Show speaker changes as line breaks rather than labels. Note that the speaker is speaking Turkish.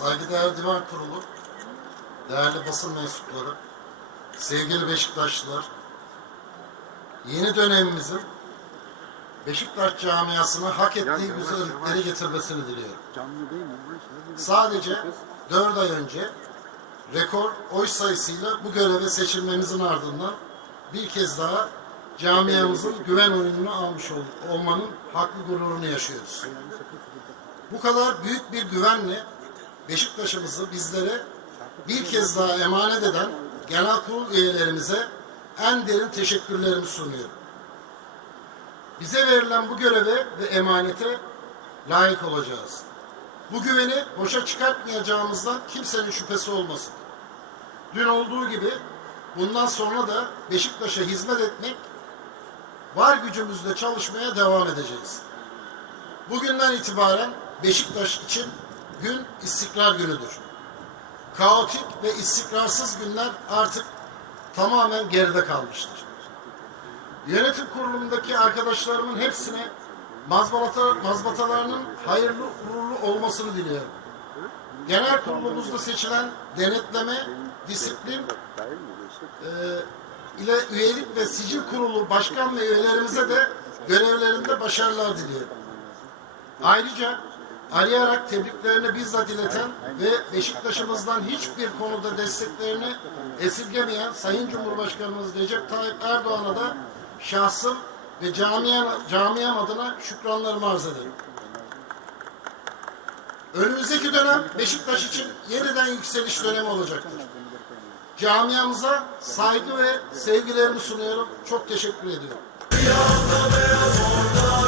saygıdeğer divan kurulu, değerli basın mensupları, sevgili Beşiktaşlılar, yeni dönemimizin Beşiktaş camiasına hak ettiği güzellikleri getirmesini diliyorum. Sadece 4 ay önce rekor oy sayısıyla bu göreve seçilmemizin ardından bir kez daha camiamızın güven oyununu almış ol- olmanın haklı gururunu yaşıyoruz. Bu kadar büyük bir güvenle Beşiktaş'ımızı bizlere bir kez daha emanet eden genel kurul üyelerimize en derin teşekkürlerimi sunuyorum. Bize verilen bu göreve ve emanete layık olacağız. Bu güveni boşa çıkartmayacağımızdan kimsenin şüphesi olmasın. Dün olduğu gibi bundan sonra da Beşiktaş'a hizmet etmek, var gücümüzle çalışmaya devam edeceğiz. Bugünden itibaren Beşiktaş için gün istikrar günüdür. Kaotik ve istikrarsız günler artık tamamen geride kalmıştır. Yönetim kurulundaki arkadaşlarımın hepsine mazbalata, mazbatalarının hayırlı uğurlu olmasını diliyorum. Genel kurulumuzda seçilen denetleme, disiplin e, ile üyelik ve sicil kurulu başkan ve üyelerimize de görevlerinde başarılar diliyorum. Ayrıca arayarak tebriklerini bizzat ileten ve Beşiktaş'ımızdan hiçbir konuda desteklerini esirgemeyen Sayın Cumhurbaşkanımız Recep Tayyip Erdoğan'a da şahsım ve camiam, camiam adına şükranlarımı arz ederim. Önümüzdeki dönem Beşiktaş için yeniden yükseliş dönemi olacaktır. Camiamıza saygı ve sevgilerimi sunuyorum. Çok teşekkür ediyorum.
Beyaz orlar,